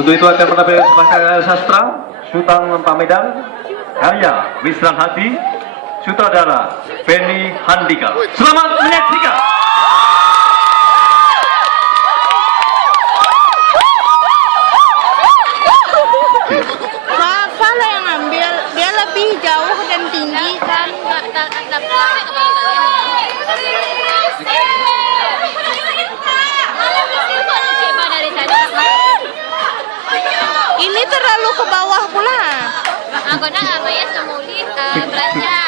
Untuk itu akan menampilkan sebuah sastra Sultan Pamedan karya Wisran Hadi, sutradara Benny Handika. Selamat menyaksikan. Fala yang ambil, dia lebih jauh dan tinggi kan, nggak dapat ini terlalu ke bawah pula. Ako na nga, maya sa mulit, bransya.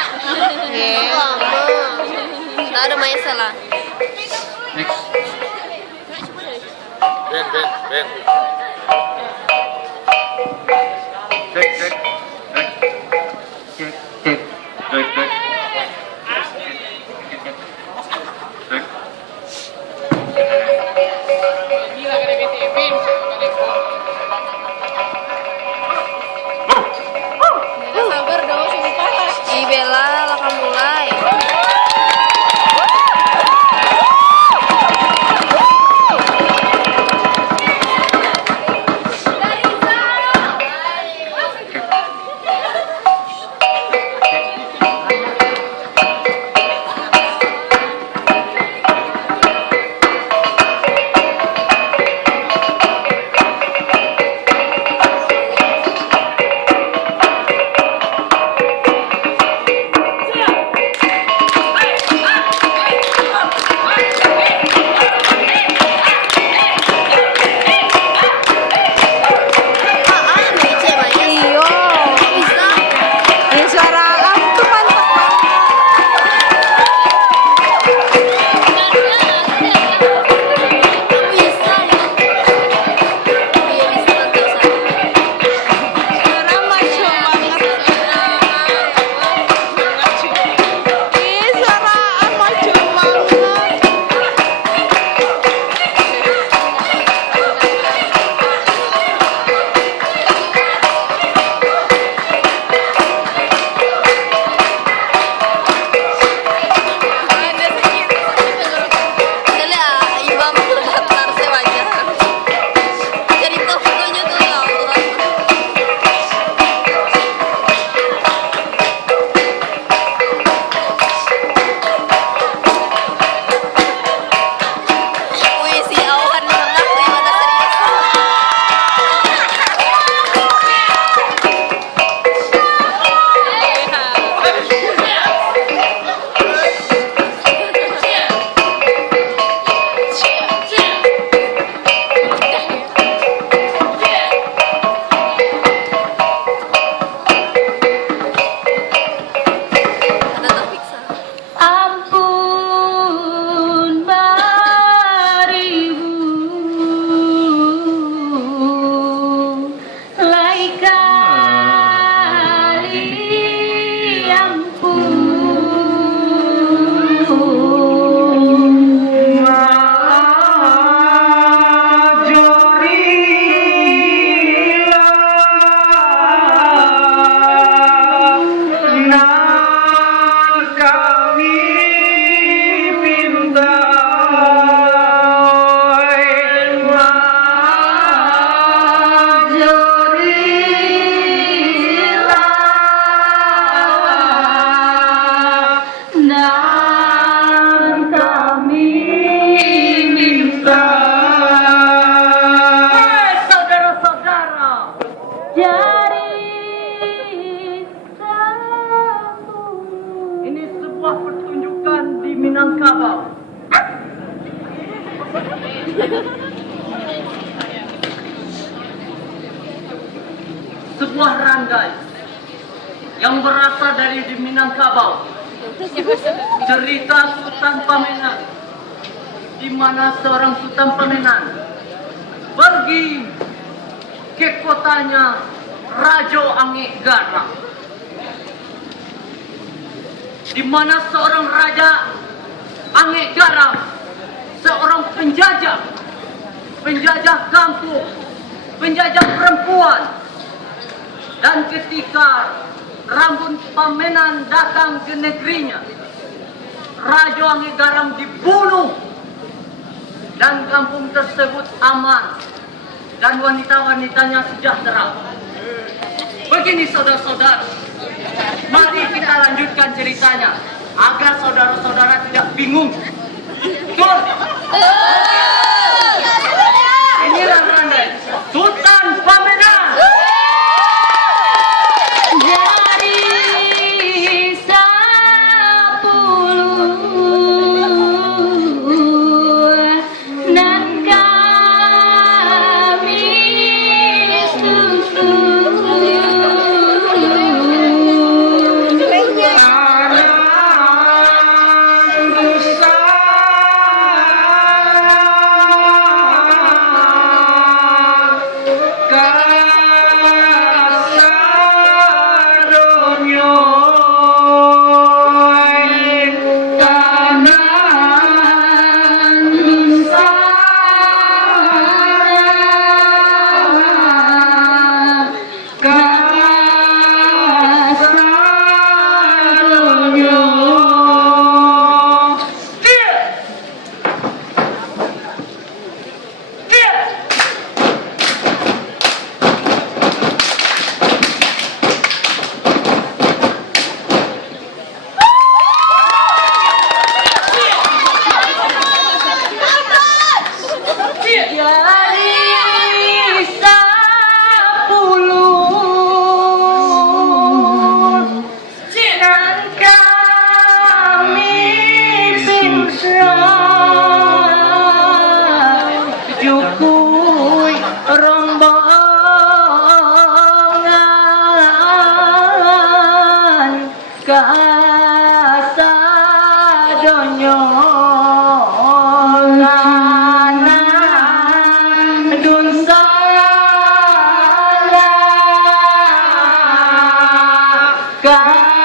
Laro maya sala. Next. Ben. Cek. Sabar dong, sumpah. Bella, laka mulai. Ini sebuah pertunjukan di Minangkabau. Sebuah ranggai yang berasal dari di Minangkabau. Cerita Sultan Pamenan, di mana seorang Sultan Pamenan pergi ke kotanya Rajo Anggegara, di mana seorang Raja Anggegara, seorang penjajah kampung, penjajah perempuan. Dan ketika Rambun Pamenan datang ke negerinya, Raja Anggegara dibunuh dan kampung tersebut aman dan wanita-wanitanya sejahtera. Begini saudara-saudara, mari kita lanjutkan ceritanya agar saudara-saudara tidak bingung. Tur, inilah Randai, Sultan Pamedan. Dari 10 dan kami Jukui rombongan kasadonyo dun sala kasadonyo.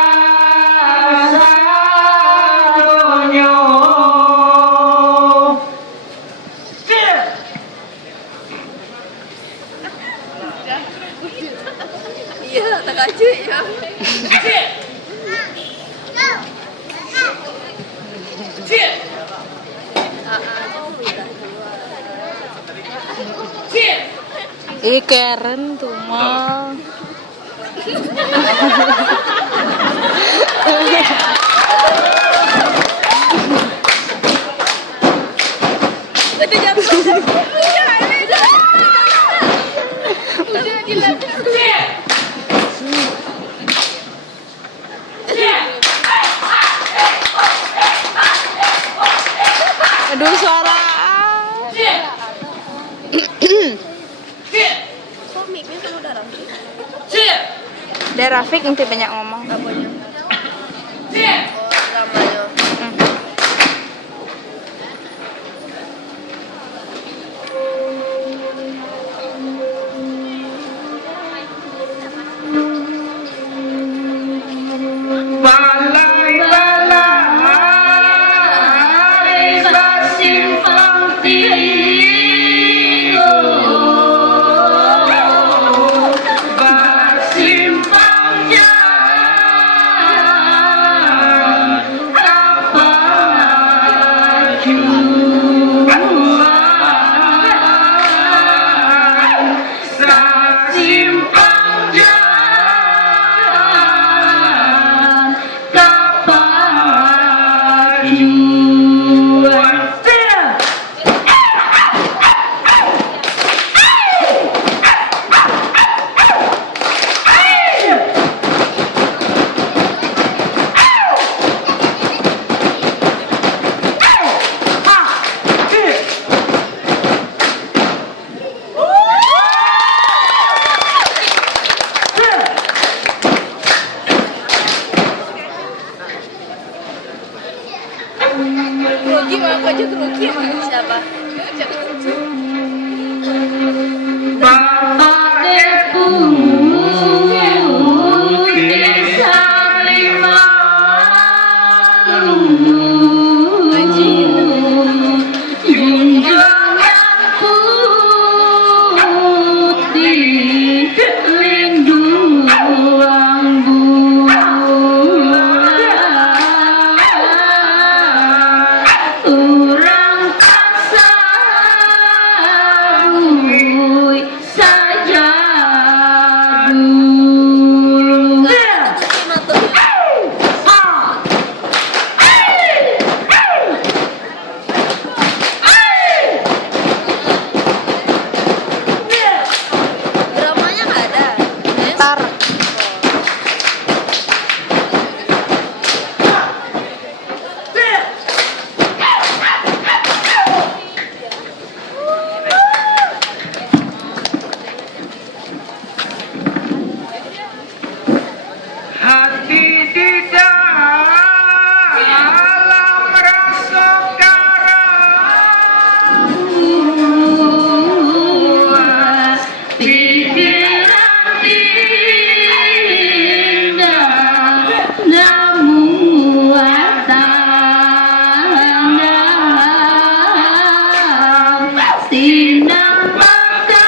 Iya, tak aja ya. Ini keren tuh mah. Udah jam udah gila. Aduh suara. Kok mic-nya sama udah Rafiq? Dari Rafiq nanti banyak ngomong. Apanya? Oh, dramanya. Rugi mah aku aja rugi. Siapa? Urang kasar pikiran indah namun tanda sinang pangkato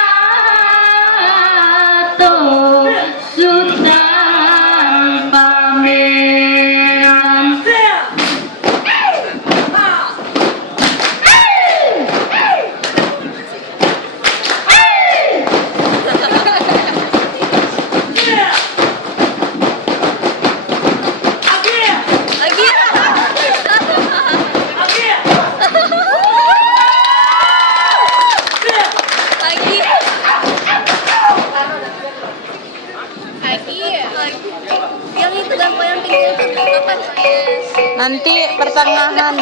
Sultan Pameran. Lagi. Lagi. Lagi. Yang itu gambar yang tinggi itu kapan? Nanti pertengahan.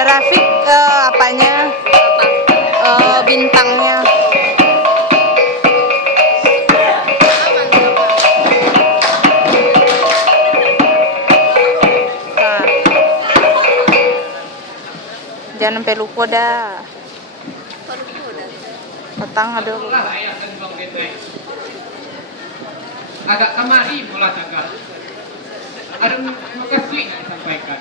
Grafik apanya? Bintangnya. Nah. Jangan sampai lupa dah. Petang ada. Agak kemari mulai jaga. Ada makasih yang disampaikan.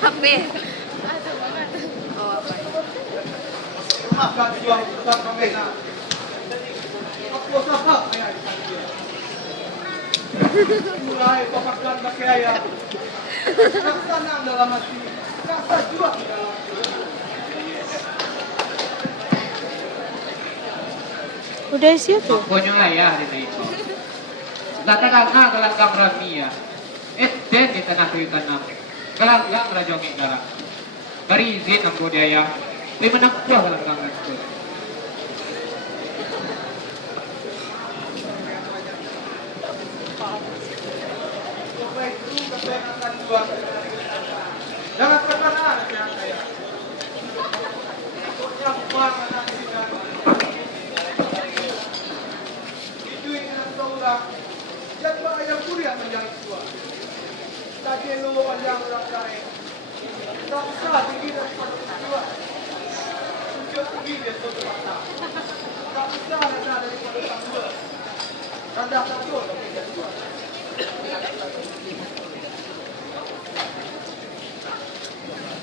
HP. Mulai papakan pakai ayam. Senang dalam hati. Rasa juang di dalam hati. Udah situ. Pokoknya lah ya hari itu. Datang-datang gelanggang rami ya. Den di tanah tanam. Gelanggang rajongi galang. Bari izin ang budaya. May menang buah gelanggang itu. Jangan pernah saya. Yang buang itu yang seorang jadi ayam kuliah menjadi tua. Tadi lu yang rakyat. Tak usah tinggi daripada tua. Sujud tinggi dia suatu mata. Tak usah rendah daripada sang tua. Rendah satu tapi dia tua.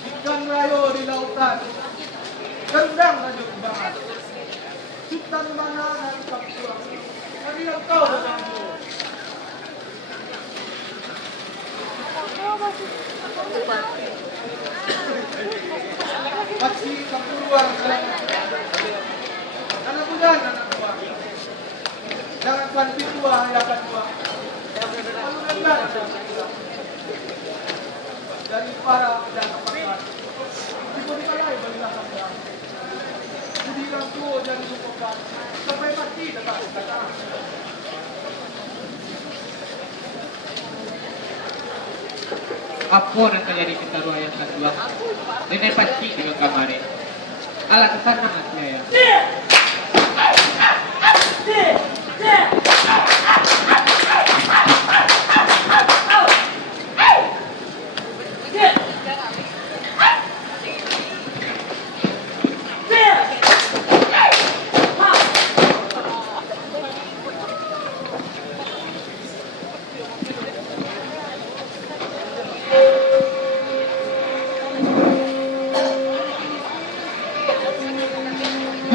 Ikan rayo di lautan. Rendang raju kebangan. Sultan mana dari kapsul. Kami yang tahu denganmu. Masih keperluan anak muda, anak tua. Jangan kuanti tua, hayatan tua. Lalu rendah. Dari para dan pakar. Diberi malai berilah sampai. Jadi orang tua jangan lupakan. Sampai mati tetap datang. Apa yang terjadi di taruh ayat kedua? Ini pasti di kemarin. Alat kesana ya.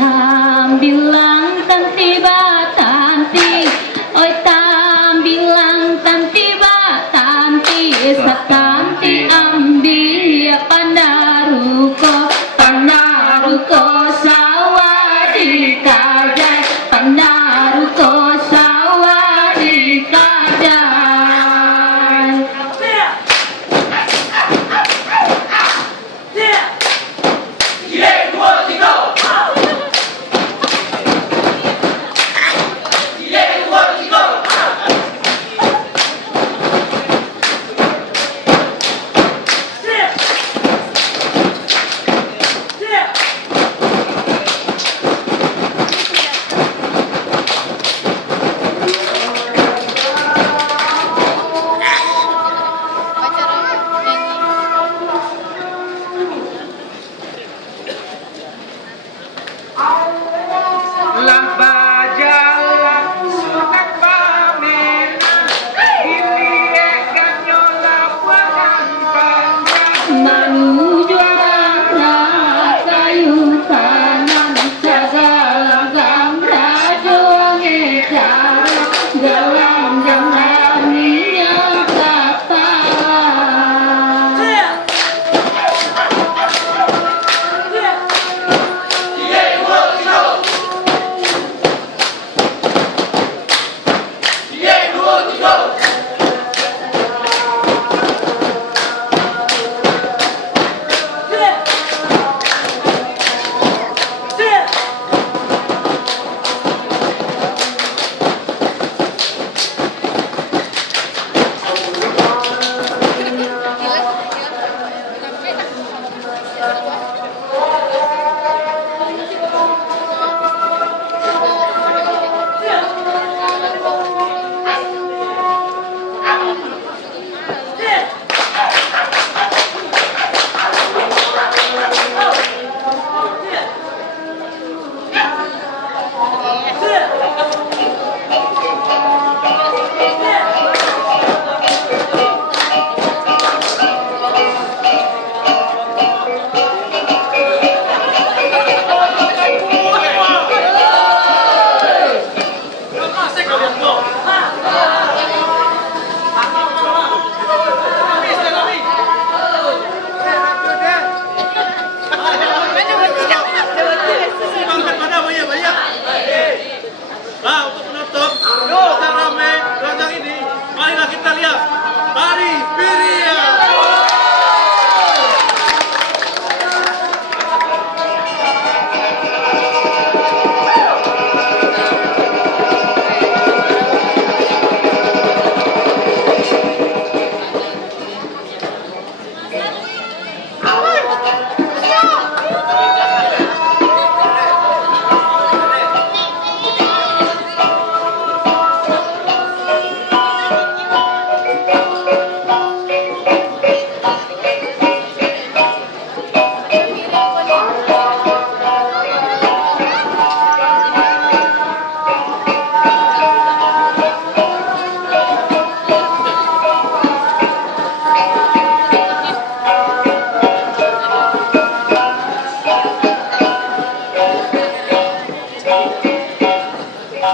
Ah Wah,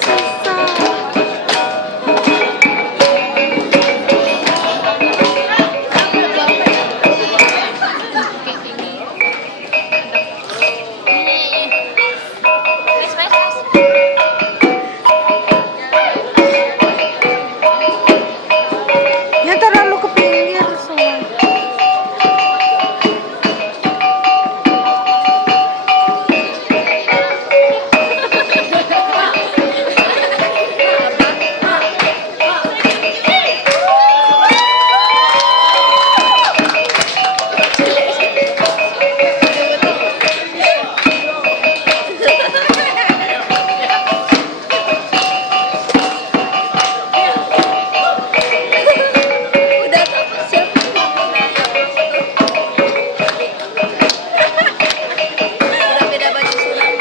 susah. Ya terlalu ke pinggir semua. Udah beda baju sunat.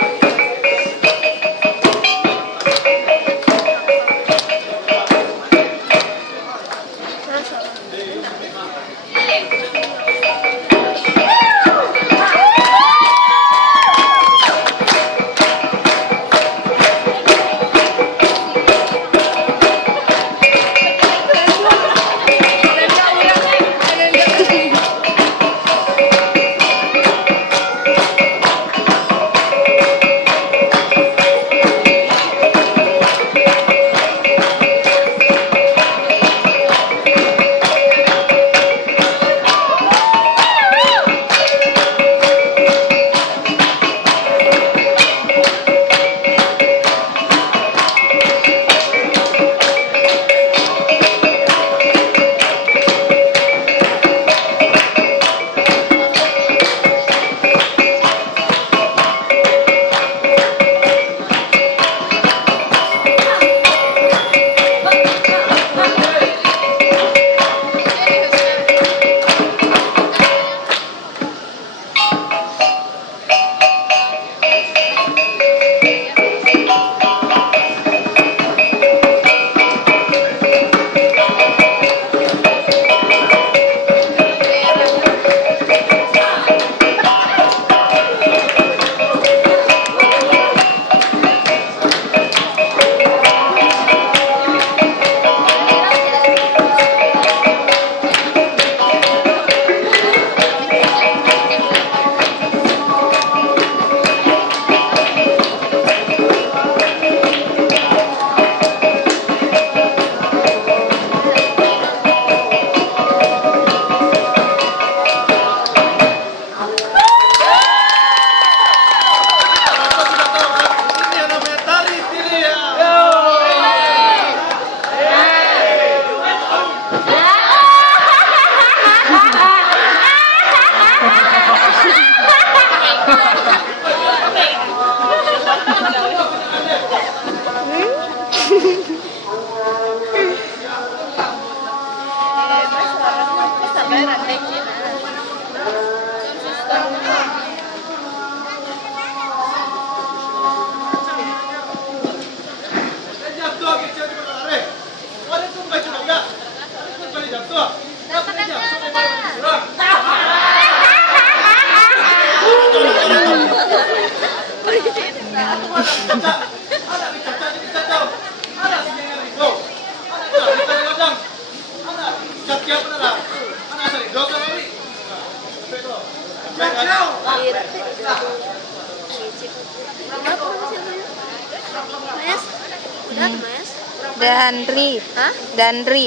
Dandri. Hah? Dandri.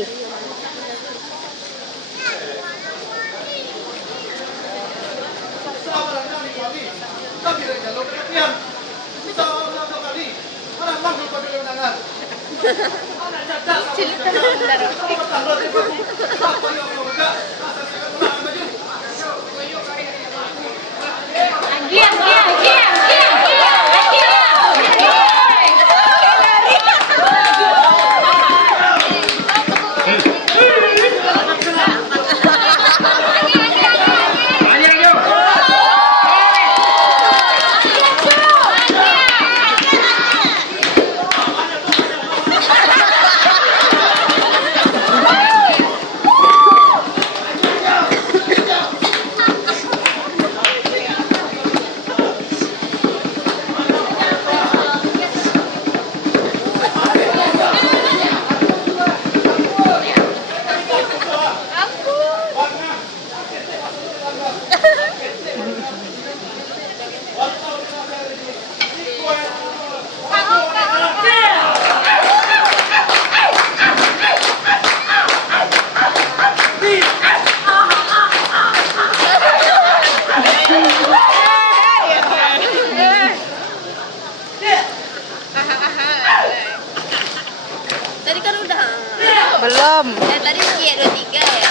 Belum. Tadi C23 ya?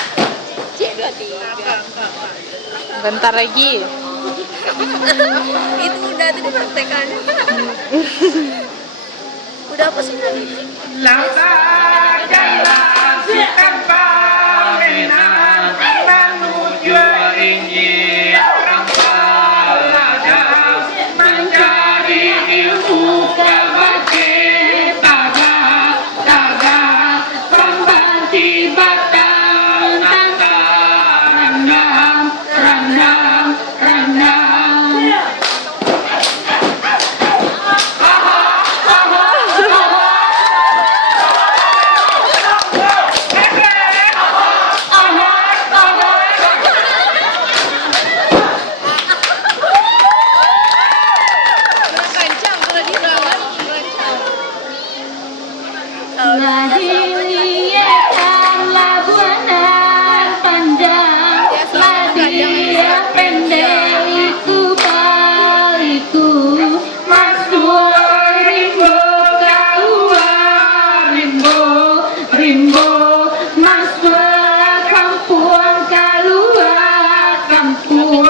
C23. Bentar lagi. Itu udah tadi praktekannya. Udah apa sih tadi? Kencang kalau di bawah. Dilihkanlah buanan panjang, dia pendek itu baliku, masuk rimbo keluar rimbo, masuk kampung keluar kampung.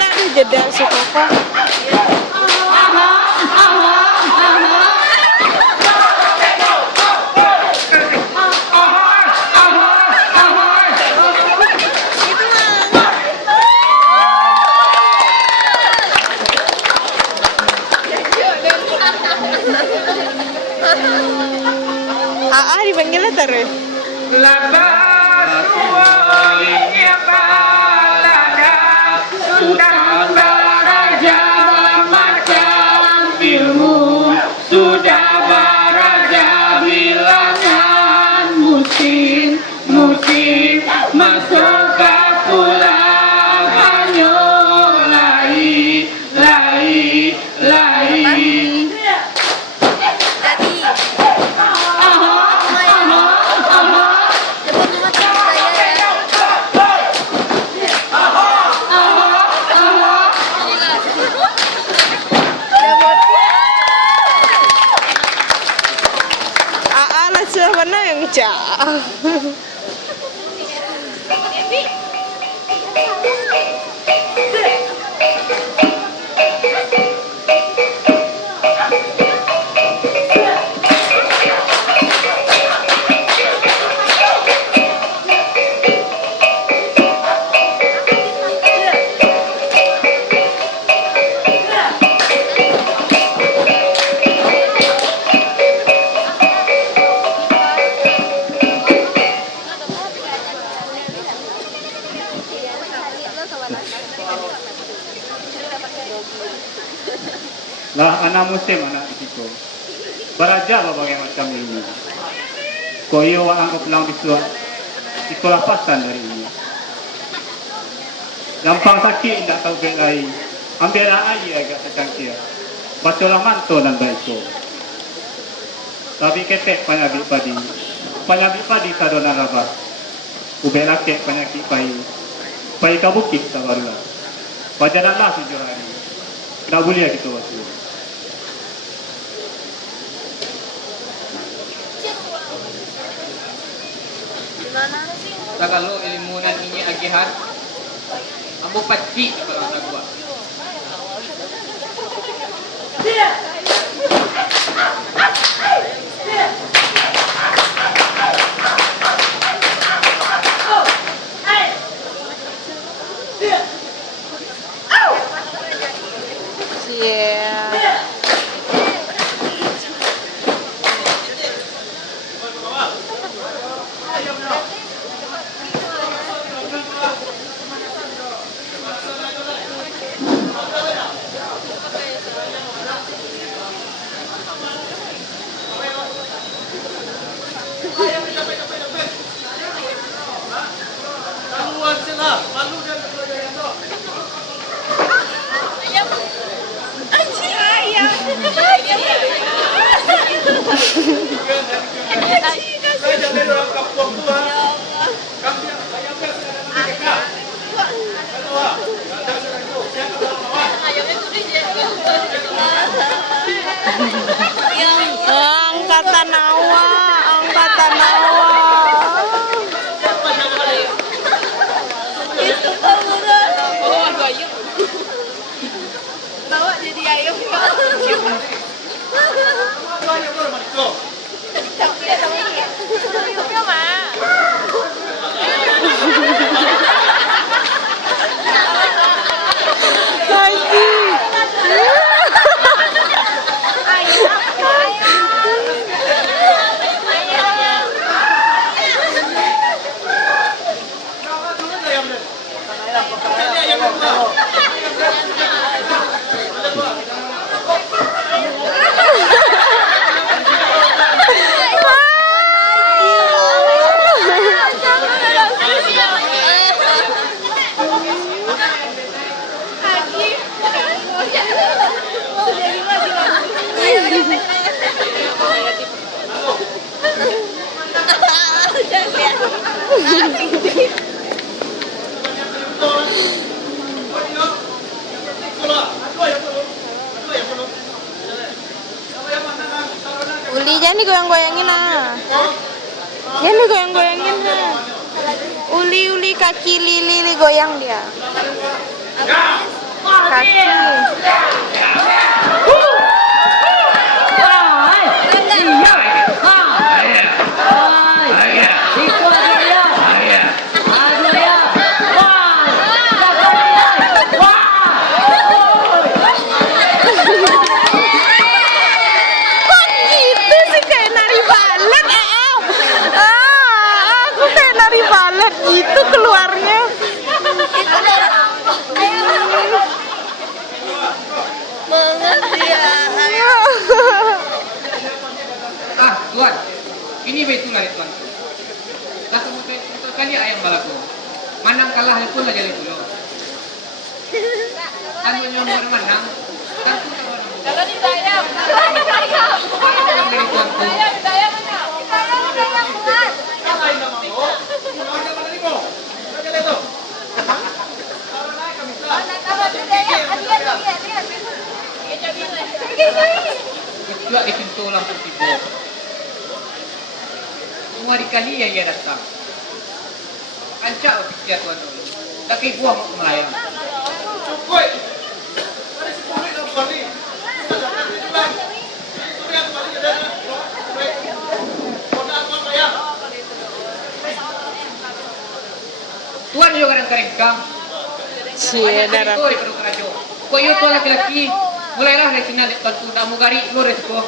Nah, jeda si Koko. Dipanggilnya terus. Sultan Baraja macam ilmu, sudah baraja bilangan musim masuk ke pulang hanya lai. Tadi. Coba mama tanya saya ya. Lah siapa yang cak? Lah anak musim anak itu beraja berbagai macam ilmu. Koyo anggap lang itulah pasan dari ini. Gampang sakit tidak tahu belai. Ambil air agak secangkir. Bacolah manto dan baiko. Tapi ketek penyakit padi sadona rabah. Ubelakek penyakit pai kabukik sabarlah. Pajaranlah 7 hari. Tak boleh gitu waktu. Kalau ilmunan ini agihan, ambo pasti kalau tak buat. Angkatan Uli jangan digoyang-goyangin ah. Jangan digoyang-goyangin ah. Uli kaki Lili goyang dia. Kaki. Itu sih kayak nari balet aku kayak nari balet gitu keluarnya. Tuan, ini betul lah tuan. Satu kali ayam balaku. Manang kalah itu lah jadi dulu. Kan menyombor menang. Kan kalau ditayang. Dari tuanku. Juga di pintu langsung tidur. Semua dikali ya ia datang. Ancak dia tuan dulu. Tapi buah mau melayang. Woi, ada si Puri dalam bali. Tuan juga kadang keringkang. Cie, darah. Itu di perut kerajo. Kok itu laki-laki mulailah dari sini ada tuan tidak mau gari lu resiko.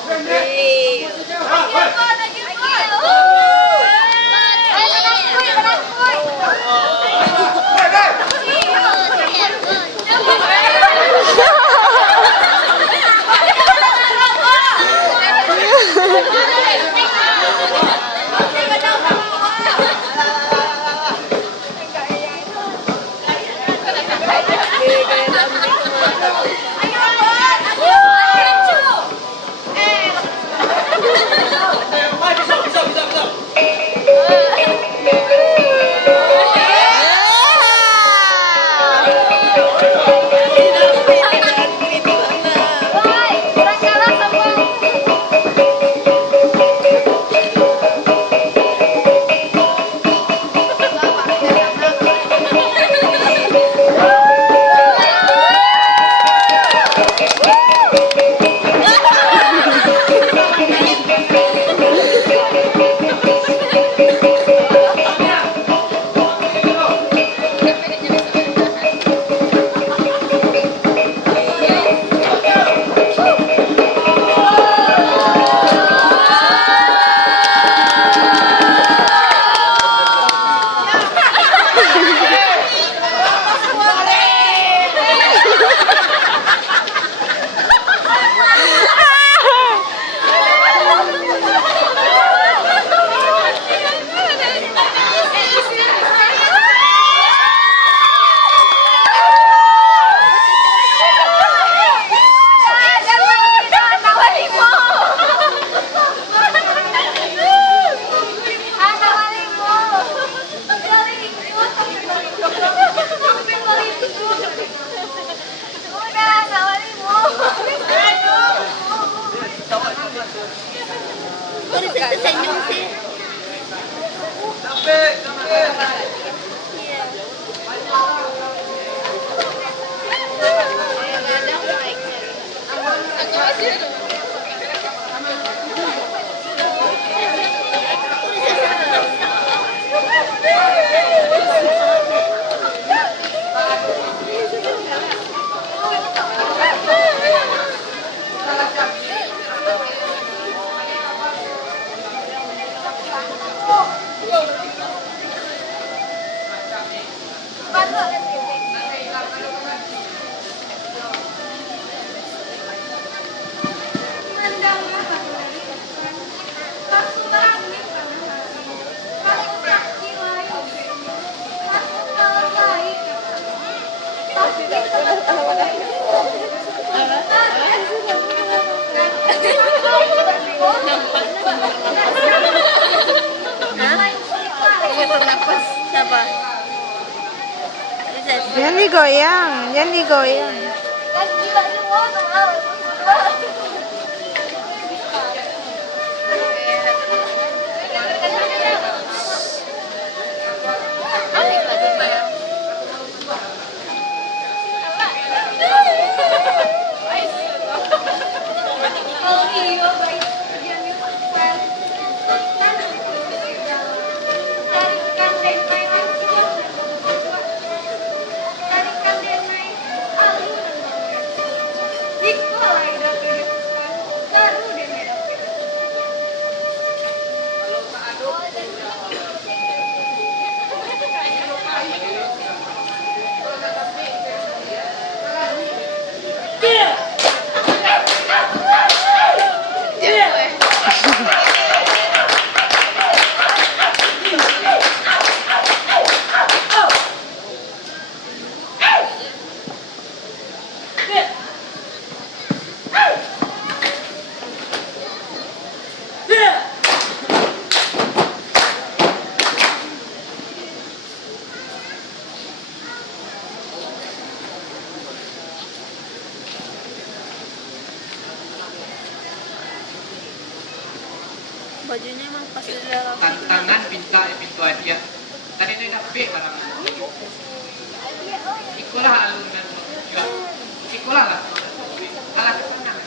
Senyum sih. Kenapa? Siapa? Jangan digoyang, jangan digoyang. Kan gila semua tuh. Bajunya emang pas di dalam. Tantangan pinta pintu aja. Tadi ini nape barang. Ikulah alunan juga. Ikulah lah. Alat senang.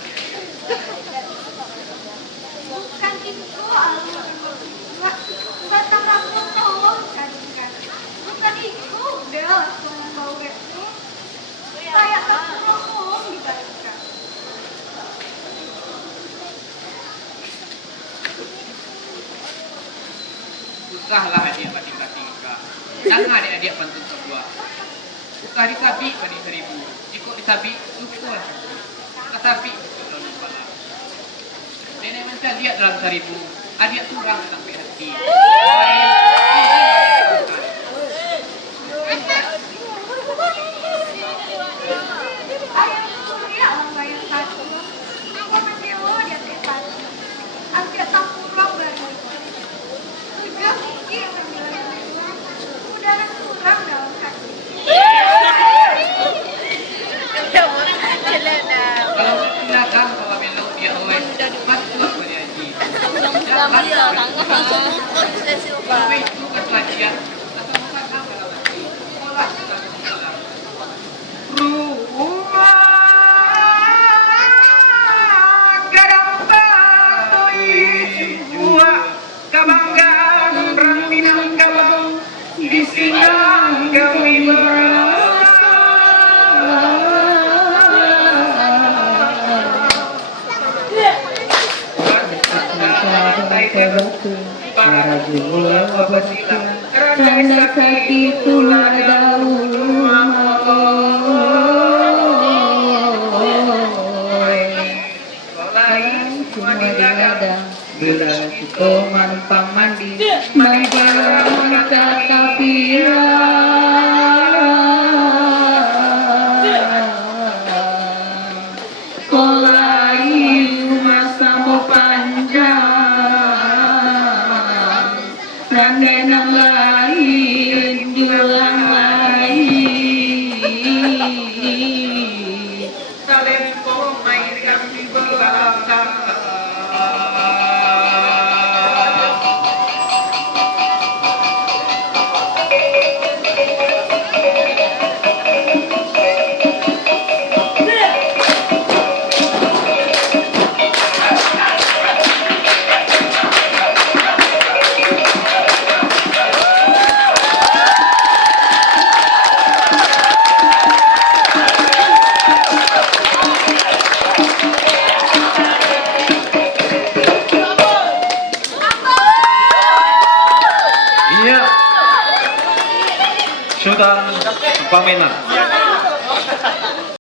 Bukan itu alunan. Batang rambut tolong carikan. Bukan itu udah langsung mau itu. Kayak terpromong dibalikan. Usahlah adik bating-bating kak. Jangan adik-adik pantun sebuah. Usah disabi banding 1000. Ikut disabi ukur. Kesabi lalu pala. Nenek macam lihat dalam 1000. Adik surang sampai hati. Ayam surya bayang satu. Aku mendewa di atas satu. Agak tak pulang dari sudah mungkin udara kurang dalam hati. Kalau dagang kalau belok dia awet. Masuk ke dia haji. Sama dia tangkap langsung ikut sesi lupa. Kalau itu kan kajian. Atau bukan apa lagi. Sekolah kita sekolah. Kebanggaan Rantinang Kabang di Sinang kami para jumlah wabasilah randa sakit tular Bila kita manumpang mandi Mangkara mata kapira Kolayu masamu panjang Randenang lain julang lain Salem komai kami belakang Iya. Sudah paminan.